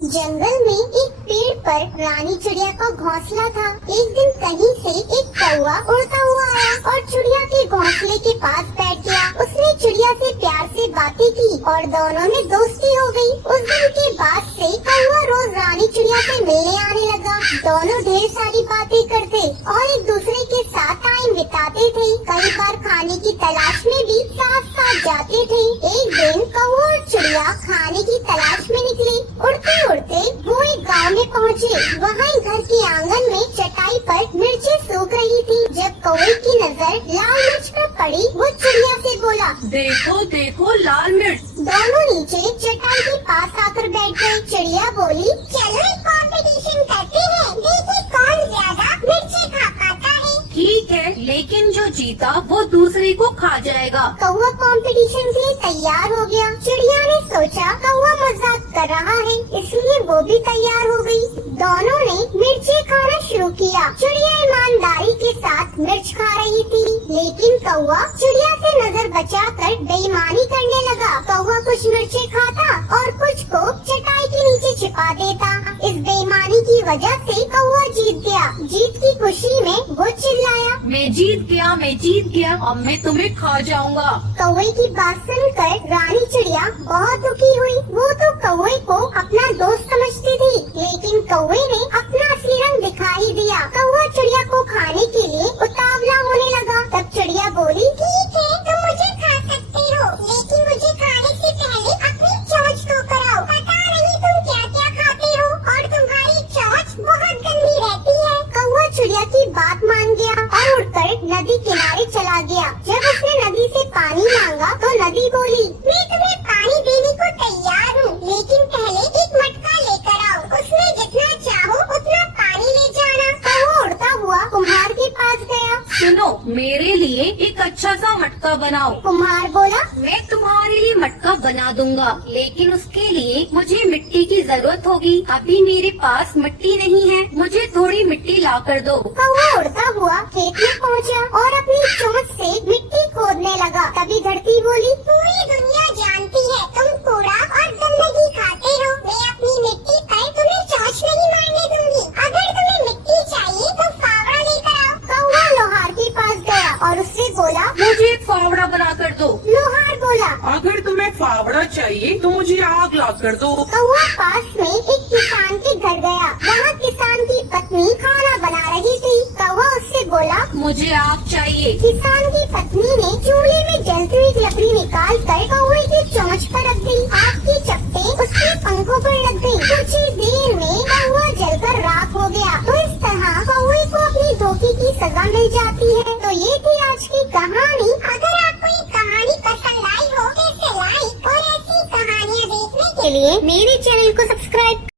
जंगल में एक पेड़ पर रानी चिड़िया का घोंसला था। एक दिन कहीं से एक कौवा उड़ता हुआ आया और चिड़िया के घोंसले के पास बैठ गया। उसने चिड़िया से प्यार से बातें की और दोनों में दोस्ती हो गई। उस दिन के बाद से कौवा रोज रानी चिड़िया से मिलने आने लगा। दोनों ढेर सारी बातें करते और एक दूसरे के साथ टाइम बिताते थे। कई बार खाने की तलाश में भी साथ साथ जाते थे। एक दिन कौवा और चिड़िया खाने की तलाश में निकले। उड़ते उड़ते वो एक गांव में पहुँचे। वहाँ एक घर के आंगन में चटाई पर मिर्चें सूख रही थी। जब कौवे की नजर लाल मिर्च पर पड़ी, वो चिड़िया से बोला, देखो देखो लाल मिर्च। दोनों नीचे चटाई के पास आकर बैठ गए। चिड़िया बोली, चलो एक कंपटीशन करते हैं, देखिए कौन ज्यादा मिर्ची खा पाता है। ठीक है, लेकिन जो जीता वो दूसरे को खा जाएगा। कौवा कंपटीशन के लिए तैयार हो गया। चिड़िया ने सोचा कौवा मजाक कर रहा है, इसलिए वो भी तैयार हो गई। दोनों ने मिर्ची खाना शुरू किया। चिड़िया ईमानदारी के साथ मिर्च खा रही थी, लेकिन कौवा चिड़िया से नजर बचाकर बेईमानी करने लगा। कौवा कुछ मिर्ची खाता और कुछ को चटाई के नीचे छिपा देता। इस बेईमानी की वजह से कौवा जीत गया। जीत की खुशी में वो चिल्लाया, मैं जीत गया, अब मैं तुम्हें खा जाऊंगा। कौवे की बात सुनकर रानी चिड़िया बहुत दुखी हुई। वो तो कौवे को अपना दोस्त समझती थी, लेकिन कौवे ने अपना असली रंग दिखा ही दिया। कौवा चिड़िया को खाने के लिए उतावला होने लगा। तब चिड़िया बोली, ठीक है, तुम मुझे खा सकते हो, लेकिन मुझे खाने से पहले अपनी चोंच तो कराओ। पता नहीं तुम क्या क्या खाते हो और तुम्हारी चोंच बहुत गंदी रहती है। कौवा चिड़िया की बात मान गया और उड़कर नदी किनारे चला गया। जब उसने नदी से पानी मांगा तो नदी बोली, मैं तुम्हें पानी देने को तैयार हूँ, लेकिन पहले एक मटका लेकर आओ, उसमें जितना चाहो उतना पानी ले जाना। कौवा उड़ता हुआ कुम्हार के पास गया। सुनो, मेरे लिए एक अच्छा सा मटका बनाओ। कुम्हार बोला, मैं तुम्हारे लिए मटका बना दूंगा, लेकिन उसके लिए मुझे मिट्टी की जरूरत होगी। अभी मेरे पास मिट्टी नहीं है, मुझे थोड़ी मिट्टी ला कर दो। कौवा उड़ता हुआ खेत में पहुंचा और अपनी चोंच से मिट्टी खोदने लगा। तभी धरती बोली, पूरी दुनिया जानती है तुम कूड़ा और गंदगी खाते हो। मैं अपनी मिट्टी पर तुम्हें चोंच नहीं मारने दूंगी। अगर तुम्हें मिट्टी चाहिए तो फावड़ा लेकर आओ। कौवा लोहार के पास गया और उससे बोला, मुझे एक फावड़ा बना कर दो। लोहार बोला, अगर तुम्हें फावड़ा चाहिए तो मुझे आग ला कर दो। कौवा पास में एक किसान के घर गया। वहाँ किसान की पत्नी खाना बना रही थी। कौवा उससे बोला, मुझे आग चाहिए। किसान की पत्नी ने चूल्हे में जलती हुई लकड़ी निकाल कर कौवे की चोंच पर रख दी। आग की चपटे उसके पंखों पर लग गई। कुछ ही देर में कौवा जलकर राख हो गया। तो इस तरह कौवे को अपनी धोखे की सजा मिल जाती है। तो ये थी आज की कहानी। अगर आपको ये कहानी पसंद आई हो तो इसे लाइक और ऐसी कहानियाँ देखने के लिए मेरे चैनल को सब्सक्राइब